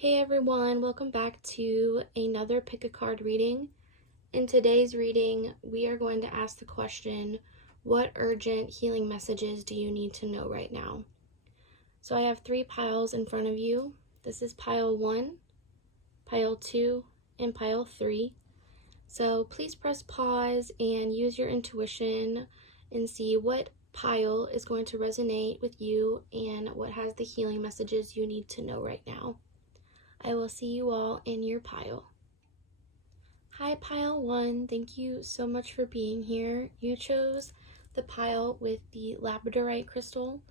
Hey everyone, welcome back to another pick a card reading. In today's reading, we are going to ask the question, what urgent healing messages do you need to know right now? So I have 3 piles in front of you. This is pile 1, pile 2, and pile 3. So please press pause and use your intuition and see what pile is going to resonate with you and what has the healing messages you need to know right now. I will see you all in your pile. Hi, pile 1. Thank you so much for being here. You chose the pile with the Labradorite crystal.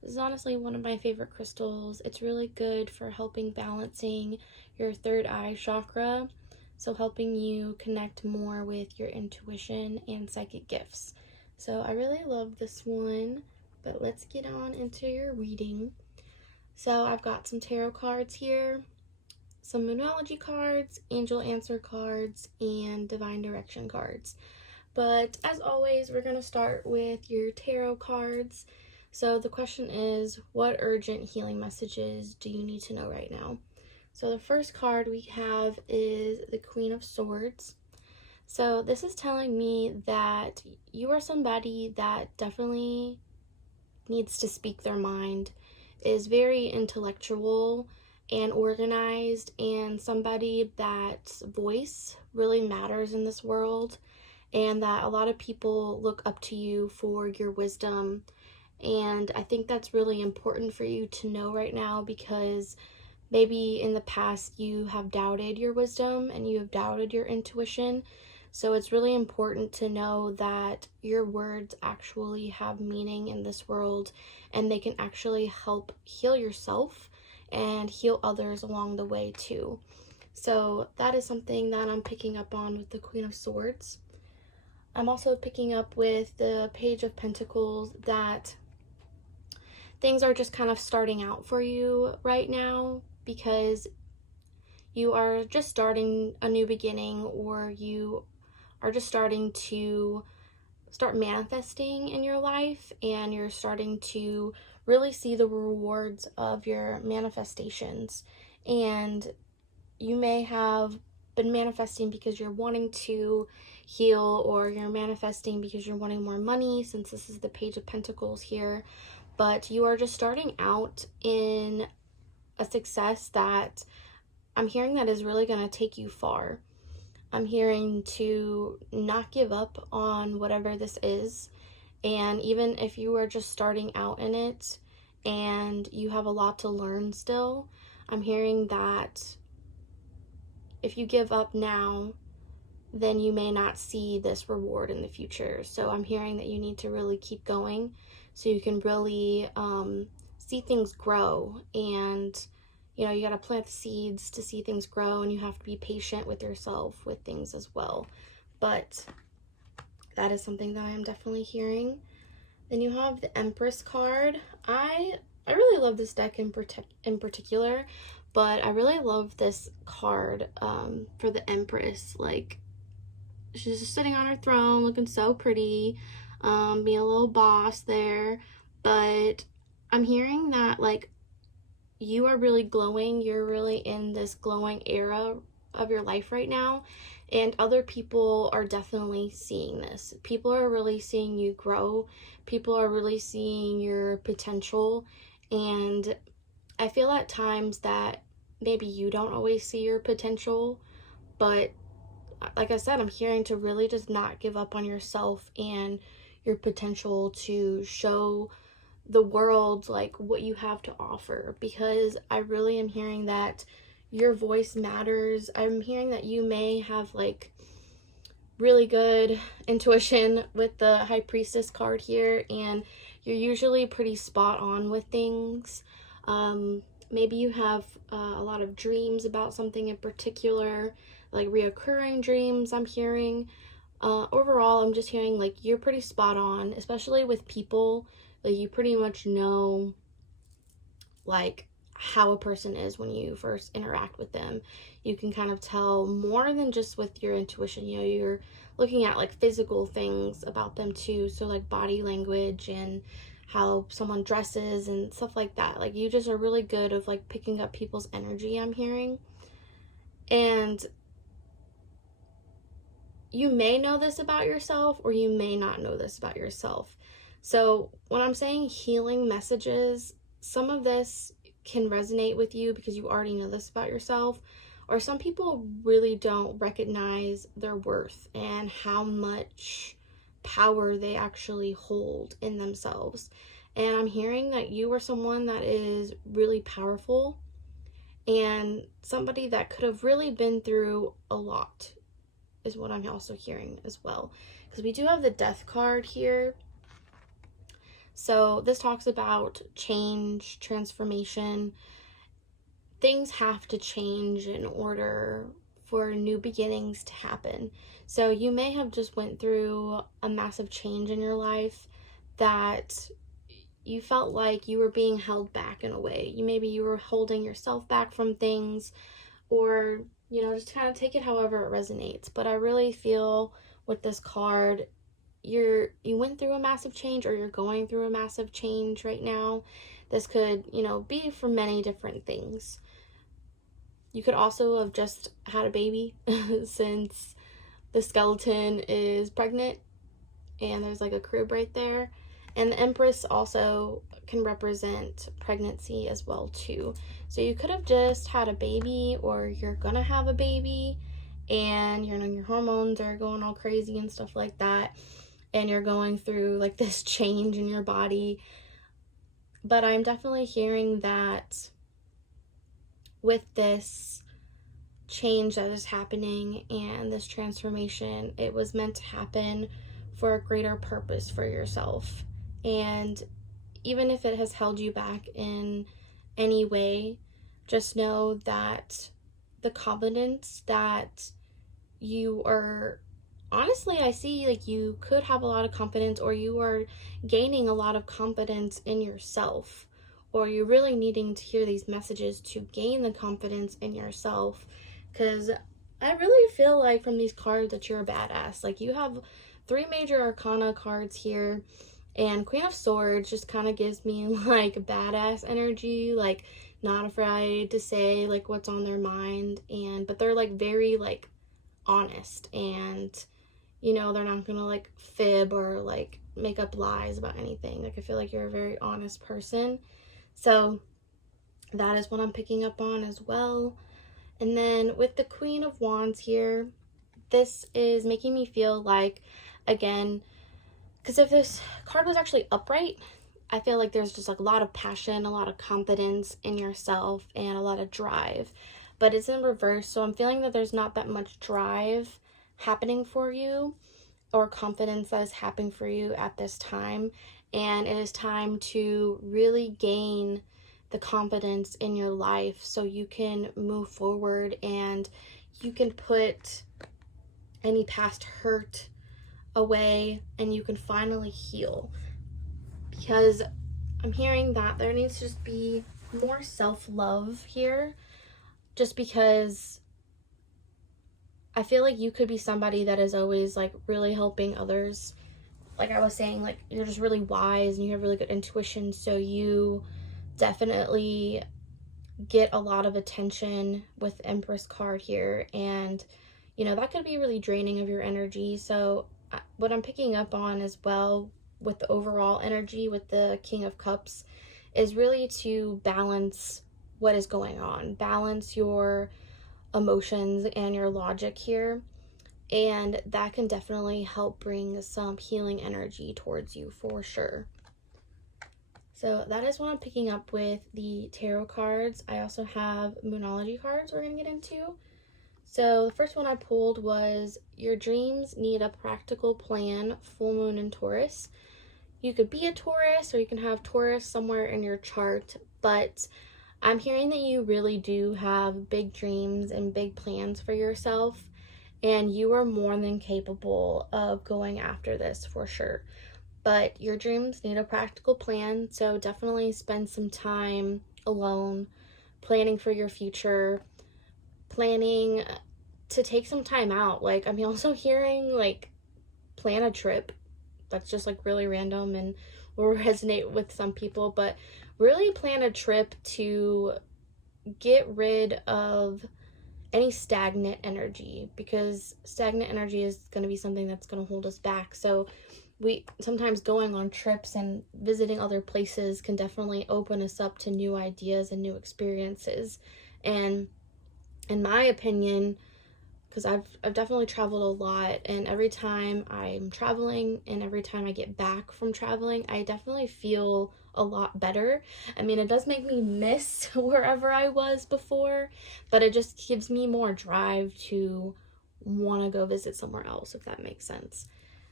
This is honestly one of my favorite crystals. It's really good for helping balancing your third eye chakra, so helping you connect more with your intuition and psychic gifts. So I really love this one, but let's get on into your reading. So I've got some tarot cards here, some Moonology cards, angel answer cards, and divine direction cards. But as always, we're going to start with your tarot cards. So the question is, what urgent healing messages do you need to know right now? So the first card we have is the Queen of Swords. So this is telling me that you are somebody that definitely needs to speak their mind, is very intellectual and organized, and somebody that's voice really matters in this world, and that a lot of people look up to you for your wisdom. And I think that's really important for you to know right now, because maybe in the past you have doubted your wisdom and you have doubted your intuition. So it's really important to know that your words actually have meaning in this world, and they can actually help heal yourself and heal others along the way too. So that is something that I'm picking up on with the Queen of Swords. I'm also picking up with the Page of Pentacles that things are just kind of starting out for you right now, because you are just starting a new beginning, or you are just starting to start manifesting in your life, and you're starting to really see the rewards of your manifestations. And you may have been manifesting because you're wanting to heal, or you're manifesting because you're wanting more money, since this is the Page of Pentacles here. But you are just starting out in a success that I'm hearing that is really going to take you far. I'm hearing to not give up on whatever this is. And even if you are just starting out in it and you have a lot to learn still, I'm hearing that if you give up now, then you may not see this reward in the future. So I'm hearing that you need to really keep going so you can really see things grow. And you know, you got to plant the seeds to see things grow, and you have to be patient with yourself with things as well. But that is something that I am definitely hearing. Then you have the Empress card. I really love this deck in particular, but I really love this card for the Empress. Like, she's just sitting on her throne looking so pretty, being a little boss there. But I'm hearing that, like, you are really glowing. You're really in this glowing era of your life right now, and other people are definitely seeing this. People are really seeing you grow. People are really seeing your potential, and I feel at times that maybe you don't always see your potential, but like I said, I'm hearing to really just not give up on yourself and your potential to show the world like what you have to offer, because I really am hearing that your voice matters. I'm hearing that you may have like really good intuition with the High Priestess card here, and you're usually pretty spot on with things. Maybe you have a lot of dreams about something in particular, like reoccurring dreams I'm hearing. Overall, I'm just hearing like you're pretty spot on, especially with people. Like, you pretty much know like how a person is when you first interact with them. You can kind of tell more than just with your intuition. You know, you're looking at like physical things about them too, so like body language and how someone dresses and stuff like that. Like, you just are really good of like picking up people's energy, I'm hearing. And you may know this about yourself, or you may not know this about yourself. So when I'm saying healing messages, some of this can resonate with you because you already know this about yourself, or some people really don't recognize their worth and how much power they actually hold in themselves. And I'm hearing that you are someone that is really powerful and somebody that could have really been through a lot, is what I'm also hearing as well. Because we do have the Death card here. So this talks about change, transformation. Things have to change in order for new beginnings to happen. So you may have just went through a massive change in your life that you felt like you were being held back in a way. Maybe you were holding yourself back from things, or, you know, just kind of take it however it resonates. But I really feel with this card, you went through a massive change, or you're going through a massive change right now. This could, you know, be for many different things. You could also have just had a baby since the skeleton is pregnant and there's like a crib right there. And the Empress also can represent pregnancy as well too. So you could have just had a baby, or you're gonna have a baby, and you know your hormones are going all crazy and stuff like that, and you're going through like this change in your body. But I'm definitely hearing that with this change that is happening and this transformation, it was meant to happen for a greater purpose for yourself. And even if it has held you back in any way, just know that the confidence that you are, honestly, I see like you could have a lot of confidence, or you are gaining a lot of confidence in yourself, or you're really needing to hear these messages to gain the confidence in yourself. Because I really feel like from these cards that you're a badass. Like, you have 3 major arcana cards here, and Queen of Swords just kind of gives me like badass energy, like not afraid to say like what's on their mind, but they're like very like honest, and you know, they're not gonna like fib or like make up lies about anything. Like, I feel like you're a very honest person. So that is what I'm picking up on as well. And then with the Queen of Wands here, this is making me feel like, again, because if this card was actually upright, I feel like there's just like a lot of passion, a lot of confidence in yourself, and a lot of drive. But it's in reverse, so I'm feeling that there's not that much drive happening for you, or confidence that is happening for you at this time. And it is time to really gain the confidence in your life so you can move forward, and you can put any past hurt away, and you can finally heal. Because I'm hearing that there needs to just be more self-love here, just because I feel like you could be somebody that is always like really helping others. Like I was saying, like, you're just really wise and you have really good intuition, so you definitely get a lot of attention with the Empress card here, and you know that could be really draining of your energy. So what I'm picking up on as well with the overall energy with the King of Cups is really to balance what is going on, balance your emotions and your logic here, and that can definitely help bring some healing energy towards you for sure. So that is what I'm picking up with the tarot cards. I also have Moonology cards we're going to get into. So the first one I pulled was Your Dreams Need a Practical Plan, Full Moon in Taurus. You could be a Taurus, or you can have Taurus somewhere in your chart, but I'm hearing that you really do have big dreams and big plans for yourself, and you are more than capable of going after this for sure. But your dreams need a practical plan, so definitely spend some time alone, planning for your future, planning to take some time out. Like, I'm also hearing, like, plan a trip that's just, like, really random and will resonate with some people, but really plan a trip to get rid of any stagnant energy, because stagnant energy is going to be something that's going to hold us back. So we sometimes going on trips and visiting other places can definitely open us up to new ideas and new experiences. And in my opinion, because I've definitely traveled a lot, and every time I'm traveling and every time I get back from traveling, I definitely feel a lot better. I mean, it does make me miss wherever I was before, but it just gives me more drive to want to go visit somewhere else, if that makes sense.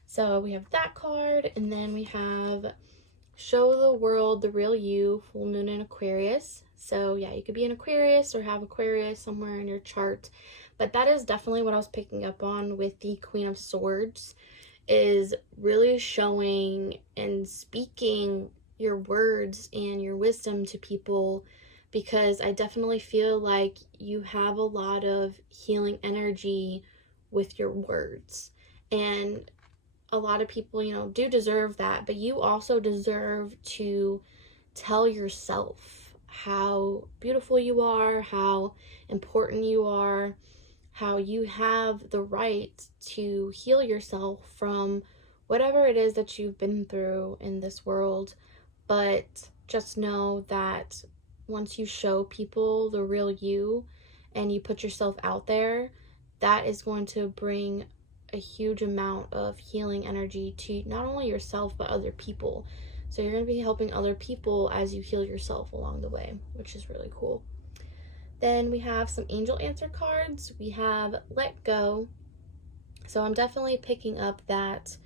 So we have that card, and then we have Show the World the Real You, full moon in Aquarius. So yeah, you could be an Aquarius or have Aquarius somewhere in your chart, but that is definitely what I was picking up on with the Queen of Swords, is really showing and speaking your words and your wisdom to people, because I definitely feel like you have a lot of healing energy with your words. And a lot of people, do deserve that, but you also deserve to tell yourself how beautiful you are, how important you are, how you have the right to heal yourself from whatever it is that you've been through in this world. But just know that once you show people the real you and you put yourself out there, that is going to bring a huge amount of healing energy to not only yourself but other people. So you're going to be helping other people as you heal yourself along the way, which is really cool. Then we have some angel answer cards. We have Let Go. So I'm definitely picking up that,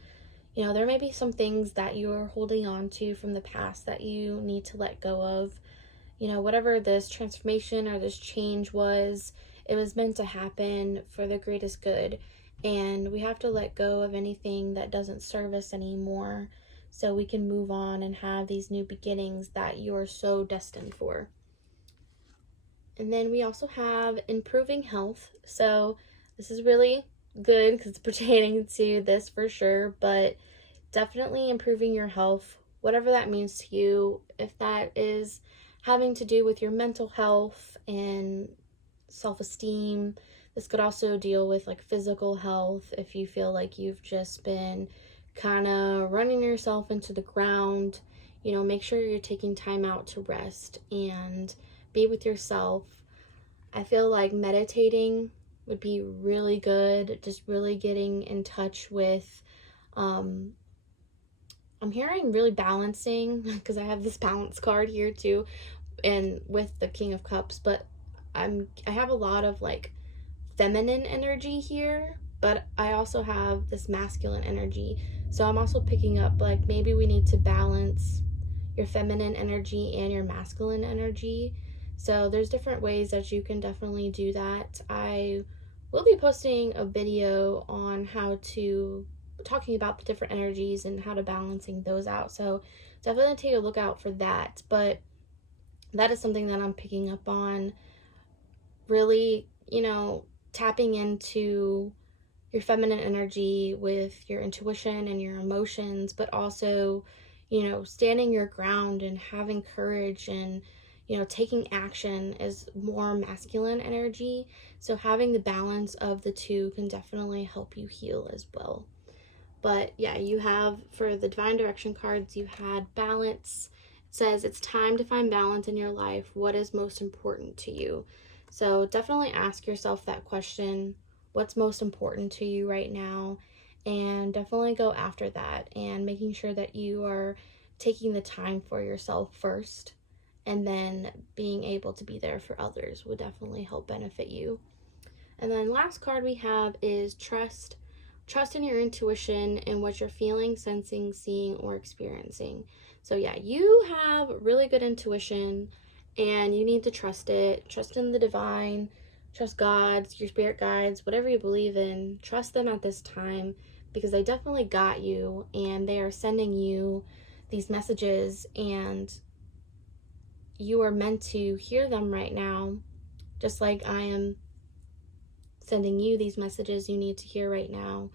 there may be some things that you're holding on to from the past that you need to let go of. Whatever this transformation or this change was, it was meant to happen for the greatest good. And we have to let go of anything that doesn't serve us anymore so we can move on and have these new beginnings that you're so destined for. And then we also have Improving Health. So this is really good because it's pertaining to this for sure, but definitely improving your health, whatever that means to you. If that is having to do with your mental health and self-esteem, this could also deal with like physical health. If you feel like you've just been kind of running yourself into the ground, make sure you're taking time out to rest and be with yourself. I feel like meditating would be really good, just really getting in touch with, I'm hearing really balancing, because I have this balance card here too, and with the King of Cups, but I have a lot of like feminine energy here, but I also have this masculine energy. So I'm also picking up like maybe we need to balance your feminine energy and your masculine energy. So there's different ways that you can definitely do that. I will be posting a video on talking about the different energies and how to balancing those out. So definitely take a look out for that. But that is something that I'm picking up on, really, tapping into your feminine energy with your intuition and your emotions, but also, standing your ground and having courage and, taking action is more masculine energy. So having the balance of the two can definitely help you heal as well. But yeah, you have, for the Divine Direction cards, you had balance. It says it's time to find balance in your life. What is most important to you? So definitely ask yourself that question. What's most important to you right now? And definitely go after that, and making sure that you are taking the time for yourself first, and then being able to be there for others would definitely help benefit you. And then last card we have is Trust. Trust in your intuition and what you're feeling, sensing, seeing, or experiencing. So yeah, you have really good intuition and you need to trust it. Trust in the divine, trust God, your spirit guides, whatever you believe in. Trust them at this time, because they definitely got you and they are sending you these messages, and you are meant to hear them right now, just like I am sending you these messages you need to hear right now.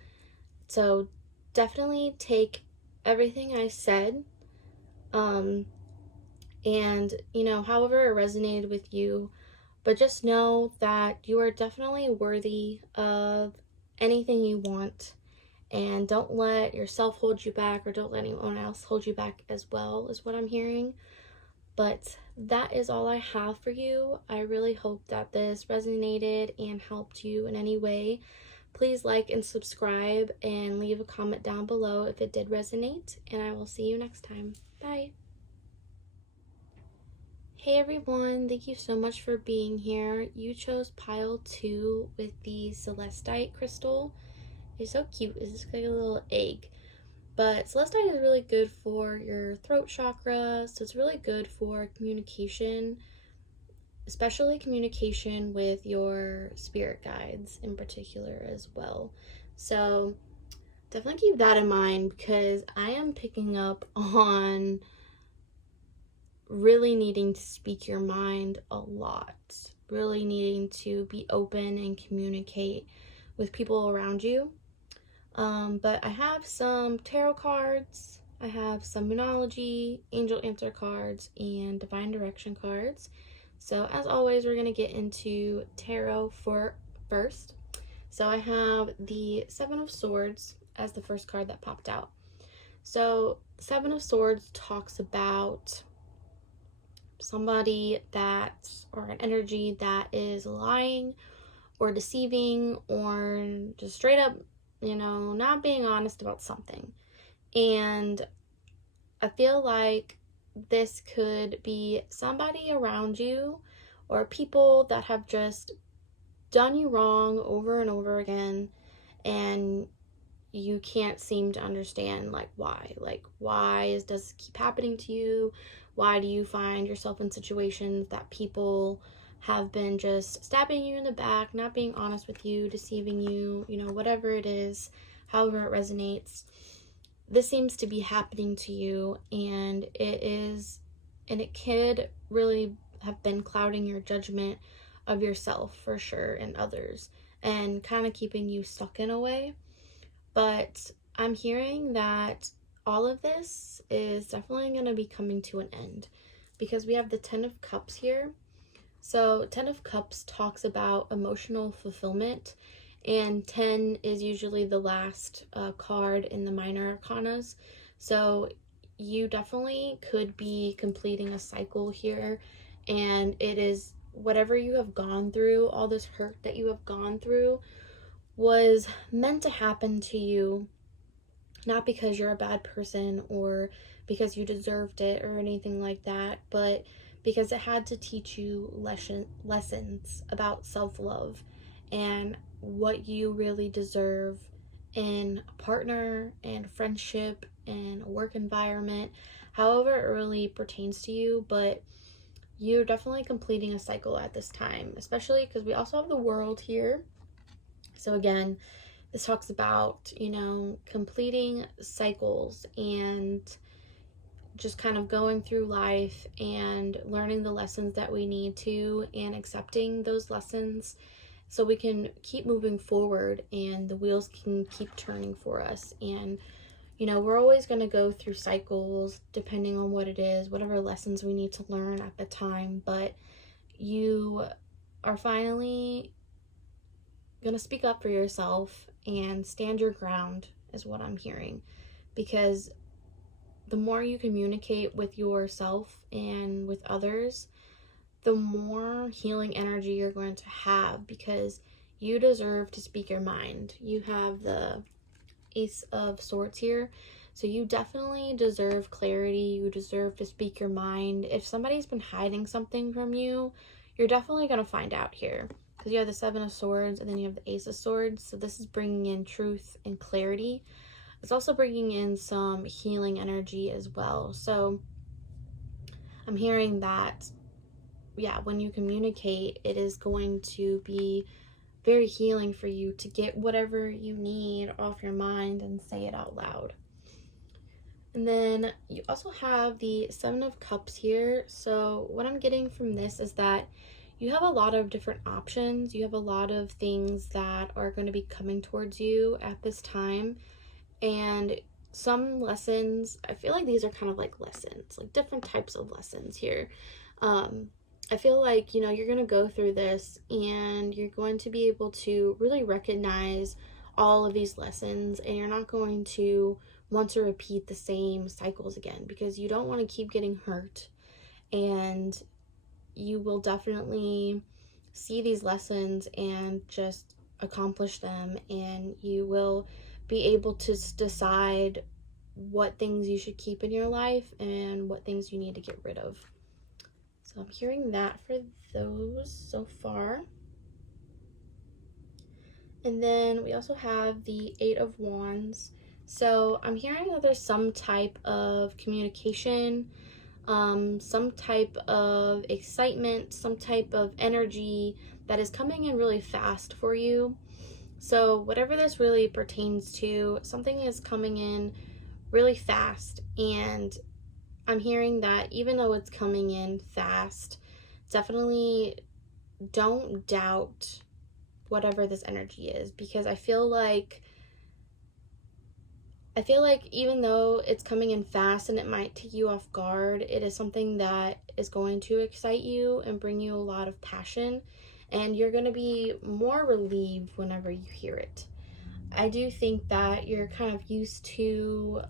So definitely take everything I said And, however it resonated with you, but just know that you are definitely worthy of anything you want. And don't let yourself hold you back, or don't let anyone else hold you back as well, is what I'm hearing. But that is all I have for you. I really hope that this resonated and helped you in any way. Please like and subscribe and leave a comment down below if it did resonate. And I will see you next time. Bye. Hey everyone, thank you so much for being here. You chose pile 2 with the Celestite crystal. It's so cute. It's just like a little egg. But Celestite is really good for your throat chakra, so it's really good for communication, especially communication with your spirit guides in particular as well. So definitely keep that in mind, because I am picking up on really needing to speak your mind a lot, really needing to be open and communicate with people around you. But I have some tarot cards, I have some Moonology, angel answer cards, and divine direction cards. So as always, we're going to get into tarot first. So I have the Seven of Swords as the first card that popped out. So Seven of Swords talks about somebody or an energy that is lying or deceiving, or just straight up, not being honest about something. And I feel like this could be somebody around you, or people that have just done you wrong over and over again, and you can't seem to understand why. Does this keep happening to you? Why do you find yourself in situations that people have been just stabbing you in the back, not being honest with you, deceiving you, whatever it is, however it resonates? This seems to be happening to you, and it could really have been clouding your judgment of yourself for sure, and others, and kind of keeping you stuck in a way. But I'm hearing that all of this is definitely going to be coming to an end, because we have the 10 of Cups here. So 10 of Cups talks about emotional fulfillment, and 10 is usually the last card in the minor arcanas. So you definitely could be completing a cycle here, and it is whatever you have gone through, all this hurt that you have gone through was meant to happen to you, not because you're a bad person or because you deserved it or anything like that, but because it had to teach you lessons about self-love and what you really deserve in a partner and friendship and a work environment, however it really pertains to you. But you're definitely completing a cycle at this time, especially because we also have the World here. So again, this talks about, completing cycles and just kind of going through life and learning the lessons that we need to, and accepting those lessons so we can keep moving forward and the wheels can keep turning for us. And, we're always going to go through cycles depending on what it is, whatever lessons we need to learn at the time. But you are finally going to speak up for yourself and stand your ground, is what I'm hearing, because the more you communicate with yourself and with others, the more healing energy you're going to have, because you deserve to speak your mind. You have the Ace of Swords here, so you definitely deserve clarity. You deserve to speak your mind. If somebody's been hiding something from you, you're definitely going to find out here, because you have the Seven of Swords and then you have the Ace of Swords. So this is bringing in truth and clarity. It's also bringing in some healing energy as well. So I'm hearing that, when you communicate, it is going to be very healing for you to get whatever you need off your mind and say it out loud. And then you also have the Seven of Cups here. So what I'm getting from this is that you have a lot of different options. You have a lot of things that are going to be coming towards you at this time. And some lessons, I feel like these are kind of like lessons, like different types of lessons here. I feel like, you know, you're going to go through this and you're going to be able to really recognize all of these lessons, and you're not going to want to repeat the same cycles again, because you don't want to keep getting hurt. And you will definitely see these lessons and just accomplish them, and you will be able to decide what things you should keep in your life and what things you need to get rid of. So I'm hearing that for those so far. And then we also have the Eight of Wands. So I'm hearing that there's some type of communication, some type of excitement, some type of energy that is coming in really fast for you. So whatever this really pertains to, something is coming in really fast, and I'm hearing that even though it's coming in fast, definitely don't doubt whatever this energy is, because I feel like even though it's coming in fast and it might take you off guard, it is something that is going to excite you and bring you a lot of passion, and you're going to be more relieved whenever you hear it. I do think that you're kind of used to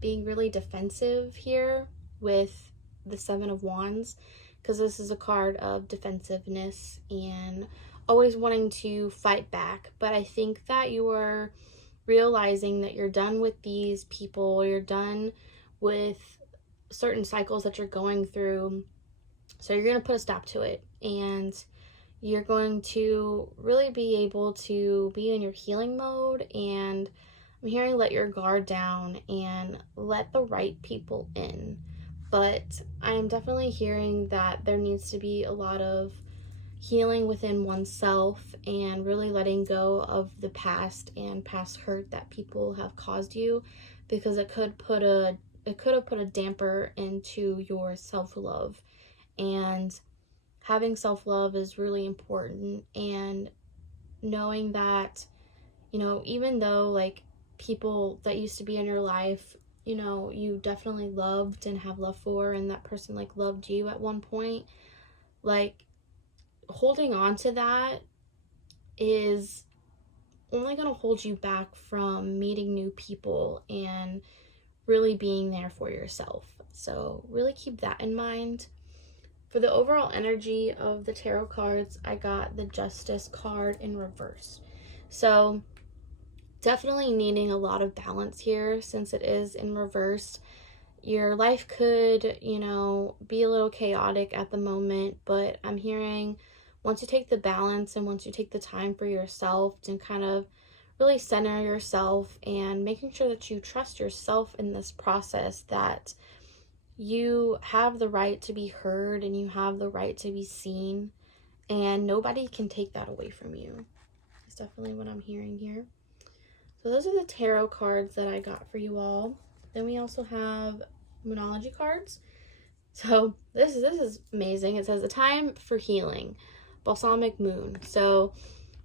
being really defensive here with the Seven of Wands, because this is a card of defensiveness and always wanting to fight back. But I think that you are realizing that you're done with these people, you're done with certain cycles that you're going through. So you're going to put a stop to it, and you're going to really be able to be in your healing mode. And I'm hearing let your guard down and let the right people in. But I'm definitely hearing that there needs to be a lot of healing within oneself and really letting go of the past and past hurt that people have caused you, because it could have put a damper into your self-love. And having self-love is really important, and knowing that, you know, even though like people that used to be in your life, you know, you definitely loved and have love for, and that person like loved you at one point, like holding on to that is only going to hold you back from meeting new people and really being there for yourself. So really keep that in mind. For the overall energy of the tarot cards, I got the Justice card in reverse. So definitely needing a lot of balance here since it is in reverse. Your life could, you know, be a little chaotic at the moment, but I'm hearing once you take the balance and once you take the time for yourself and kind of really center yourself and making sure that you trust yourself in this process, that you have the right to be heard and you have the right to be seen, and nobody can take that away from you. That's definitely what I'm hearing here. So those are the tarot cards that I got for you all. Then we also have Moonology cards. So this is amazing. It says a time for healing, balsamic moon. So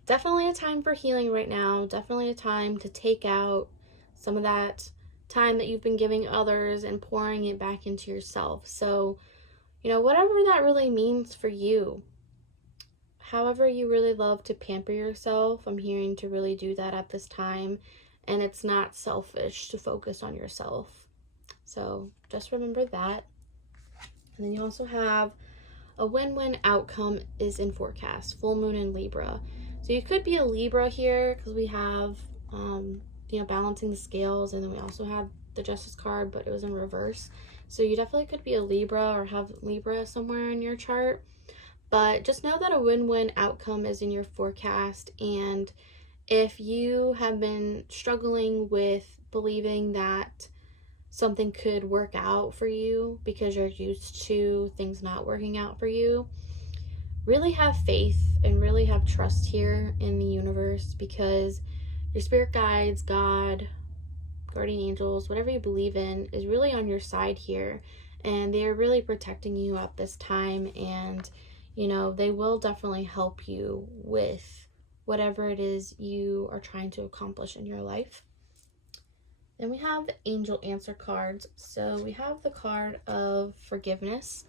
definitely a time for healing right now. Definitely a time to take out some of that time that you've been giving others and pouring it back into yourself. So, you know, whatever that really means for you, however you really love to pamper yourself, I'm hearing to really do that at this time. And it's not selfish to focus on yourself. So just remember that. And then you also have a win-win outcome is in forecast, full moon in Libra. So you could be a Libra here, because we have, you know, balancing the scales, and then we also have the Justice card, but it was in reverse. So you definitely could be a Libra or have Libra somewhere in your chart. But just know that a win-win outcome is in your forecast. And if you have been struggling with believing that something could work out for you because you're used to things not working out for you, really have faith and really have trust here in the universe, because your spirit guides, God, guardian angels, whatever you believe in, is really on your side here, and they're really protecting you at this time. And you know, they will definitely help you with whatever it is you are trying to accomplish in your life. Then we have the angel answer cards. So we have the card of forgiveness,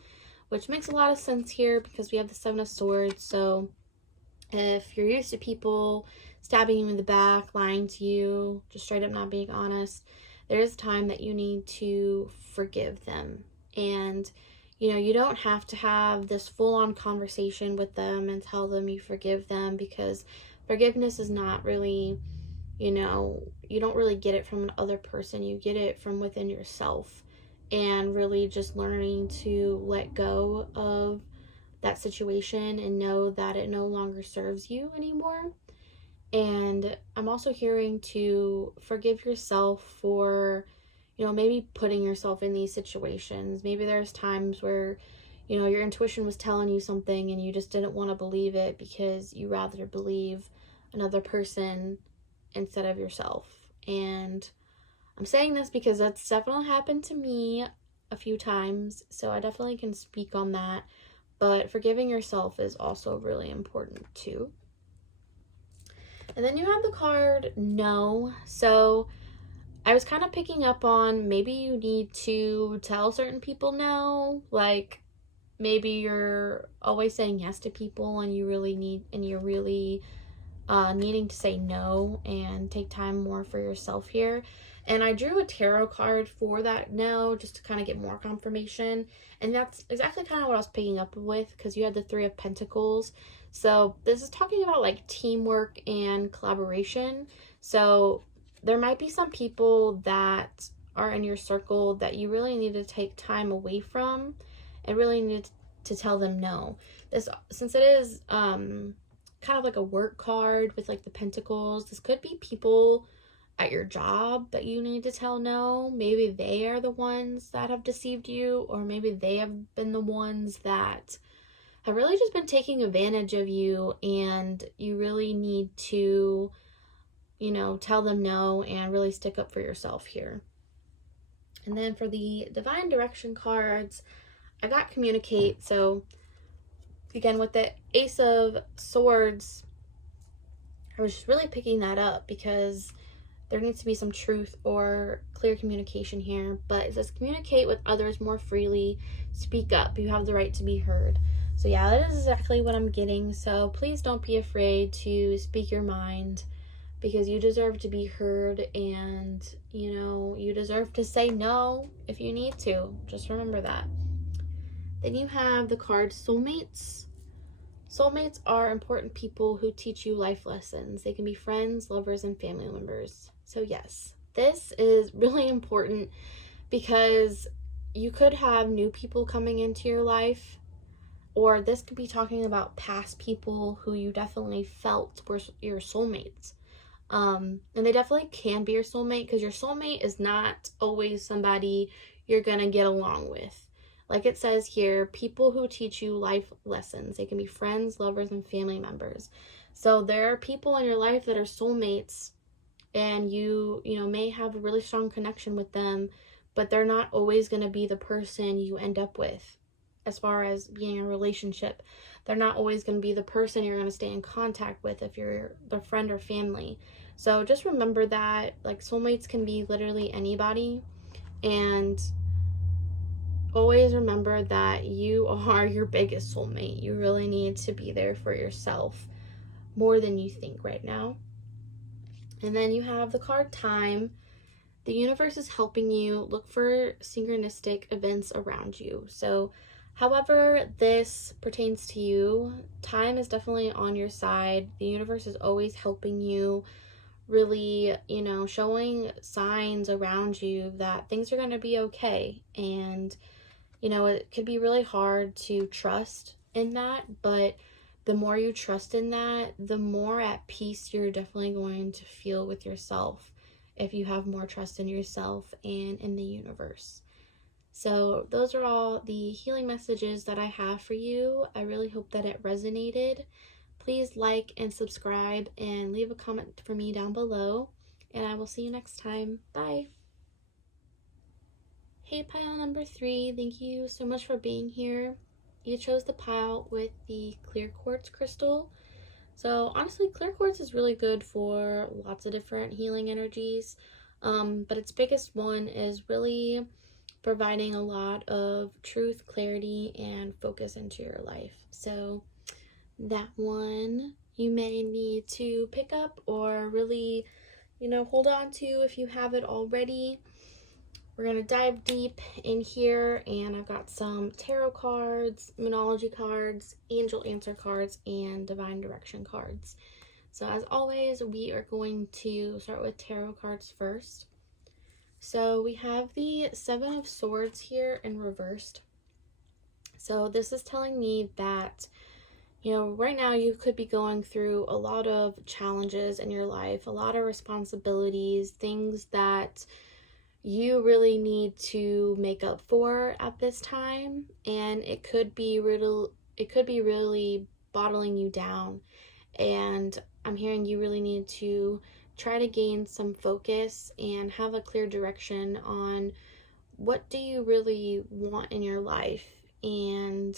which makes a lot of sense here because we have the Seven of Swords. So if you're used to people stabbing you in the back, lying to you, just straight up not being honest, there is a time that you need to forgive them. And, you don't have to have this full-on conversation with them and tell them you forgive them, because forgiveness is not really, you don't really get it from another person. You get it from within yourself, and really just learning to let go of that situation and know that it no longer serves you anymore. And I'm also hearing to forgive yourself for, maybe putting yourself in these situations. Maybe there's times where, your intuition was telling you something and you just didn't want to believe it because you rather believe another person instead of yourself. And I'm saying this because that's definitely happened to me a few times, so I definitely can speak on that. But forgiving yourself is also really important too. And then you have the card No. So I was kind of picking up on, maybe you need to tell certain people no. Like, maybe you're always saying yes to people and you're really needing to say no and take time more for yourself here. And I drew a tarot card for that no, just to kind of get more confirmation. And that's exactly kind of what I was picking up with, because you had the Three of Pentacles. So this is talking about like teamwork and collaboration. So there might be some people that are in your circle that you really need to take time away from and really need to tell them no. Since it is kind of like a work card with like the pentacles, this could be people at your job that you need to tell no. Maybe they are the ones that have deceived you, or maybe they have been the ones that have really just been taking advantage of you, and you really need to, tell them no and really stick up for yourself here. And then for the divine direction cards, I got communicate. So again, with the Ace of Swords, I was just really picking that up because there needs to be some truth or clear communication here. But it says communicate with others more freely, speak up, you have the right to be heard. So yeah, that is exactly what I'm getting. So please don't be afraid to speak your mind, because you deserve to be heard, and you deserve to say no if you need to. Just remember that. Then you have the card Soulmates. Soulmates are important people who teach you life lessons. They can be friends, lovers, and family members. So yes, this is really important, because you could have new people coming into your life, or this could be talking about past people who you definitely felt were your soulmates. And they definitely can be your soulmate, because your soulmate is not always somebody you're gonna get along with. Like it says here, people who teach you life lessons. They can be friends, lovers, and family members. So there are people in your life that are soulmates, and you may have a really strong connection with them, but they're not always going to be the person you end up with as far as being in a relationship. They're not always going to be the person you're going to stay in contact with if you're their friend or family. So just remember that, like, soulmates can be literally anybody, and always remember that you are your biggest soulmate. You really need to be there for yourself more than you think right now. And then you have the card Time. The universe is helping you look for synchronistic events around you. So however this pertains to you, time is definitely on your side. The universe is always helping you, really, showing signs around you that things are going to be okay. And it could be really hard to trust in that, but the more you trust in that, the more at peace you're definitely going to feel with yourself, if you have more trust in yourself and in the universe. So those are all the healing messages that I have for you. I really hope that it resonated. Please like and subscribe and leave a comment for me down below, and I will see you next time. Bye. Hey, pile number 3, thank you so much for being here. You chose the pile with the clear quartz crystal. So honestly, clear quartz is really good for lots of different healing energies. But its biggest one is really providing a lot of truth, clarity, and focus into your life. So that one you may need to pick up or really, hold on to if you have it already. We're going to dive deep in here, and I've got some tarot cards, Moonology cards, angel answer cards, and divine direction cards. So as always, we are going to start with tarot cards first. So we have the Seven of Swords here in reversed. So this is telling me that, right now you could be going through a lot of challenges in your life, a lot of responsibilities, things that you really need to make up for at this time, and it could be really bottling you down. And I'm hearing you really need to try to gain some focus and have a clear direction on what do you really want in your life and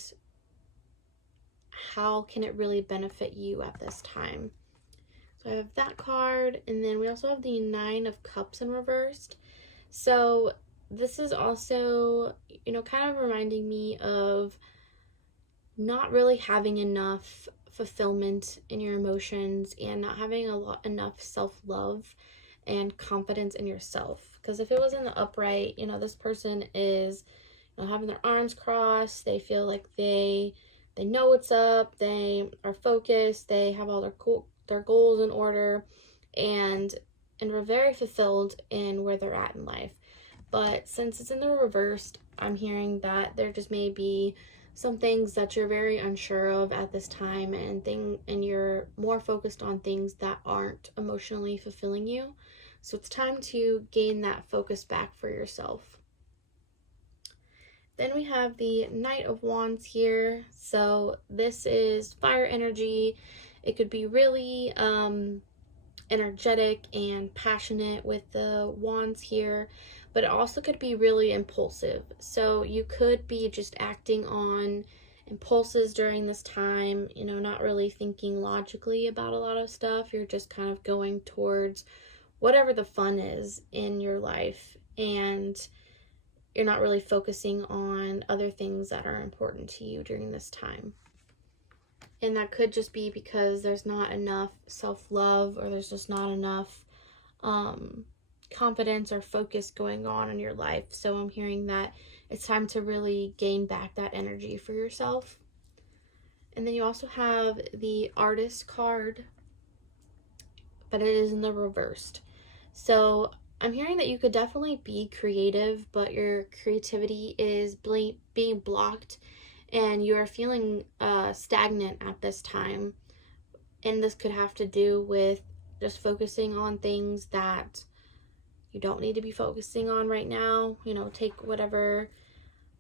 how can it really benefit you at this time. So I have that card, and then we also have the Nine of Cups in reversed. So this is also, kind of reminding me of not really having enough fulfillment in your emotions and not having enough self-love and confidence in yourself. Because if it was in the upright, this person is having their arms crossed. They feel like they know what's up. They are focused. They have all their goals in order, and are very fulfilled in where they're at in life. But since it's in the reversed, I'm hearing that there just may be some things that you're very unsure of at this time, and you're more focused on things that aren't emotionally fulfilling you. So it's time to gain that focus back for yourself. Then we have the Knight of Wands here. So this is fire energy. It could be really energetic and passionate with the wands here, but it also could be really impulsive. So you could be just acting on impulses during this time, not really thinking logically about a lot of stuff. You're just kind of going towards whatever the fun is in your life, and you're not really focusing on other things that are important to you during this time. And that could just be because there's not enough self-love, or there's just not enough confidence or focus going on in your life. So I'm hearing that it's time to really gain back that energy for yourself. And then you also have the Artist card, but it is in the reversed. So I'm hearing that you could definitely be creative, but your creativity is being blocked, and you are feeling stagnant at this time. And this could have to do with just focusing on things that you don't need to be focusing on right now. Take whatever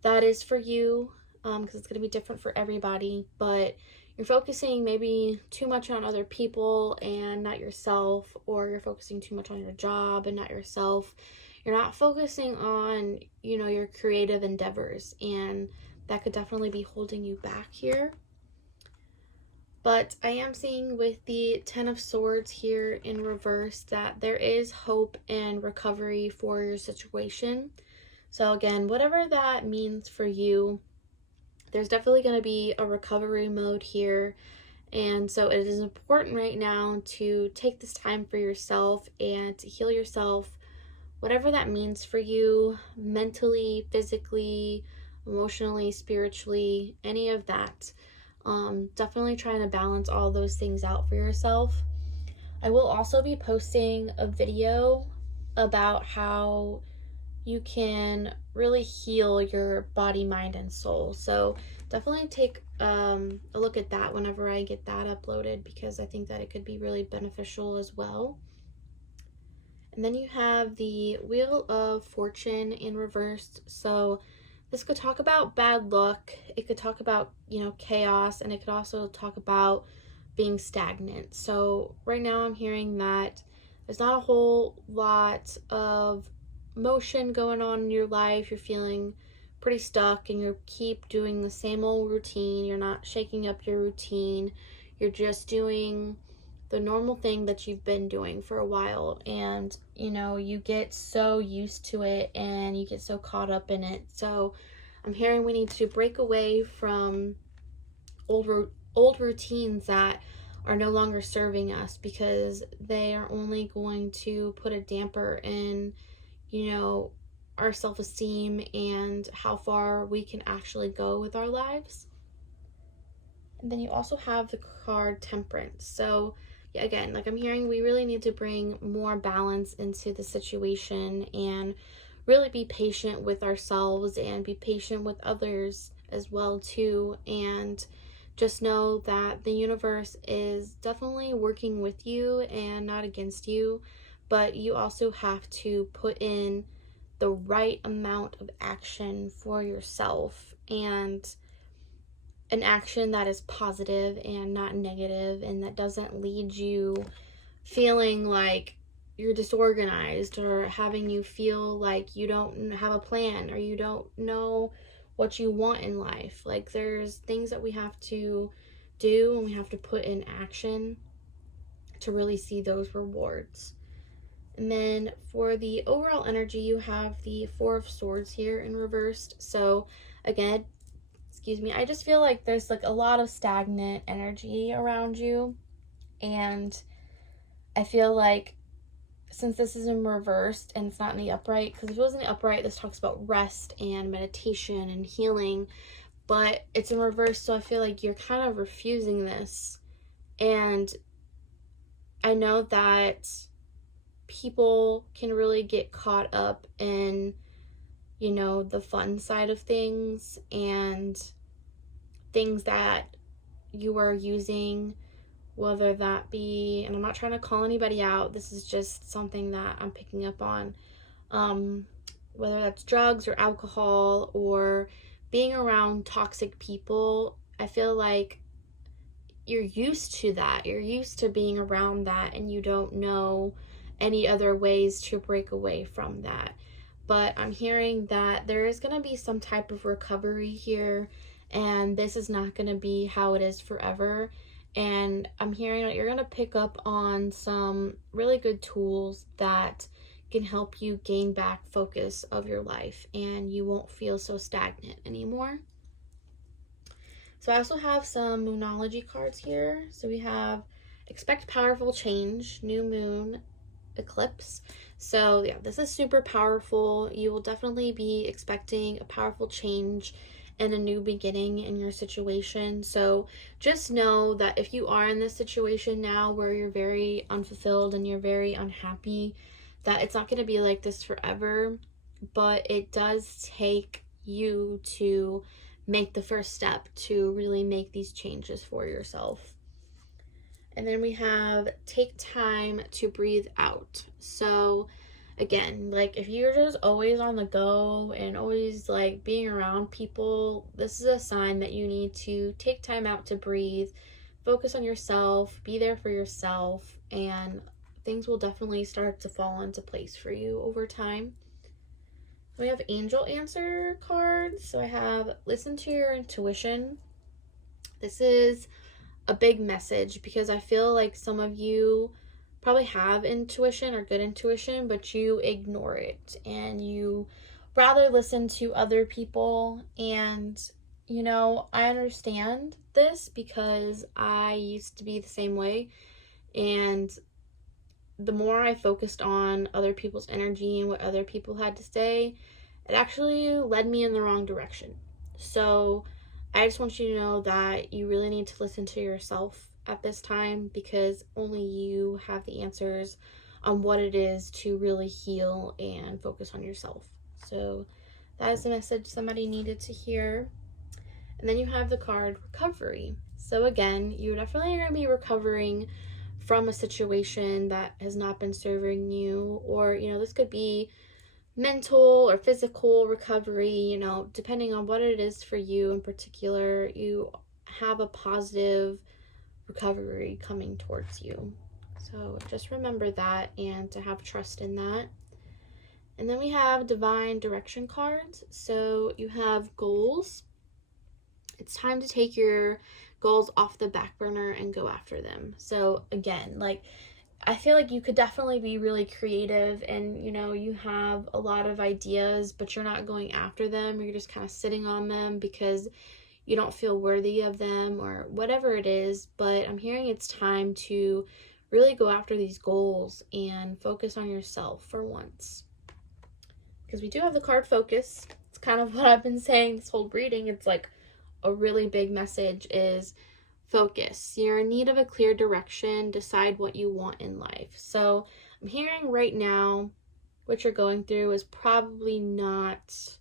that is for you, because it's going to be different for everybody. But you're focusing maybe too much on other people and not yourself, or you're focusing too much on your job and not yourself. You're not focusing on, your creative endeavors, and that could definitely be holding you back here. But I am seeing with the Ten of Swords here in reverse that there is hope and recovery for your situation. So again, whatever that means for you, there's definitely going to be a recovery mode here. And so it is important right now to take this time for yourself and to heal yourself, whatever that means for you, mentally, physically, emotionally, spiritually, any of that. Definitely trying to balance all those things out for yourself. I will also be posting a video about how you can really heal your body, mind, and soul. So definitely take a look at that whenever I get that uploaded, because I think that it could be really beneficial as well. And then you have the Wheel of Fortune in reverse. So this could talk about bad luck. It could talk about, chaos, and it could also talk about being stagnant. So right now I'm hearing that there's not a whole lot of motion going on in your life. You're feeling pretty stuck, and you keep doing the same old routine. You're not shaking up your routine. You're just doing the normal thing that you've been doing for a while, and you get so used to it and you get so caught up in it. So I'm hearing we need to break away from old routines that are no longer serving us, because they are only going to put a damper in our self-esteem and how far we can actually go with our lives. And then you also have the card Temperance. So yeah, again, like I'm hearing, we really need to bring more balance into the situation and really be patient with ourselves and be patient with others as well too. And just know that the universe is definitely working with you and not against you, but you also have to put in the right amount of action for yourself, and an action that is positive and not negative, and that doesn't lead you feeling like you're disorganized or having you feel like you don't have a plan or you don't know what you want in life. Like, there's things that we have to do and we have to put in action to really see those rewards. And then for the overall energy, you have the Four of Swords here in reversed. So again, I just feel like there's like a lot of stagnant energy around you, and I feel like since this is in reversed and it's not in the upright, because if it was in the upright, this talks about rest and meditation and healing, but it's in reverse, so I feel like you're kind of refusing this. And I know that people can really get caught up in the fun side of things and things that you are using, whether that be, and I'm not trying to call anybody out, this is just something that I'm picking up on, whether that's drugs or alcohol or being around toxic people. I feel like you're used to that. You're used to being around that, and you don't know any other ways to break away from that. But I'm hearing that there is going to be some type of recovery here, and this is not going to be how it is forever. And I'm hearing that you're going to pick up on some really good tools that can help you gain back focus of your life, and you won't feel so stagnant anymore. So I also have some Moonology cards here. So we have Expect Powerful Change, New Moon, Eclipse. So yeah, this is super powerful. You will definitely be expecting a powerful change and a new beginning in your situation. So just know that if you are in this situation now where you're very unfulfilled and you're very unhappy, that it's not going to be like this forever, but it does take you to make the first step to really make these changes for yourself. And then we have Take Time to Breathe Out. So again, like if you're just always on the go and always like being around people, this is a sign that you need to take time out to breathe, focus on yourself, be there for yourself, and things will definitely start to fall into place for you over time. We have Angel Answer cards. So I have Listen to Your Intuition. This is a big message because I feel like some of you probably have intuition or good intuition, but you ignore it and you rather listen to other people. And I understand this because I used to be the same way, and the more I focused on other people's energy and what other people had to say, it actually led me in the wrong direction. So I just want you to know that you really need to listen to yourself at this time, because only you have the answers on what it is to really heal and focus on yourself. So that is the message somebody needed to hear. And then you have the card Recovery. So again, you're definitely going to be recovering from a situation that has not been serving you, or this could be mental or physical recovery, depending on what it is for you in particular. You have a positive recovery coming towards you. So just remember that and to have trust in that. And then we have Divine Direction cards. So you have Goals. It's time to take your goals off the back burner and go after them. So again, like, I feel like you could definitely be really creative and, you know, you have a lot of ideas, but you're not going after them. You're just kind of sitting on them because you don't feel worthy of them or whatever it is. But I'm hearing it's time to really go after these goals and focus on yourself for once. Because we do have the card focus. It's kind of what I've been saying this whole reading. It's like a really big message is focus. You're in need of a clear direction. Decide what you want in life. So I'm hearing right now what you're going through is probably not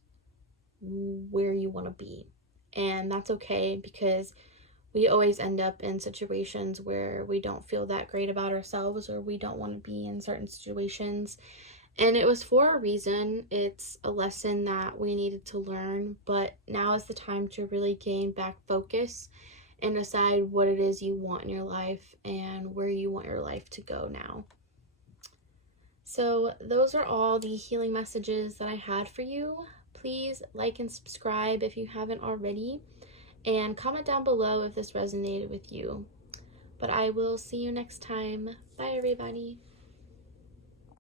where you want to be. And that's okay, because we always end up in situations where we don't feel that great about ourselves, or we don't want to be in certain situations. And it was for a reason. It's a lesson that we needed to learn, but now is the time to really gain back focus and decide what it is you want in your life and where you want your life to go now. So those are all the healing messages that I had for you. Please like and subscribe if you haven't already, and comment down below if this resonated with you. But I will see you next time. Bye, everybody.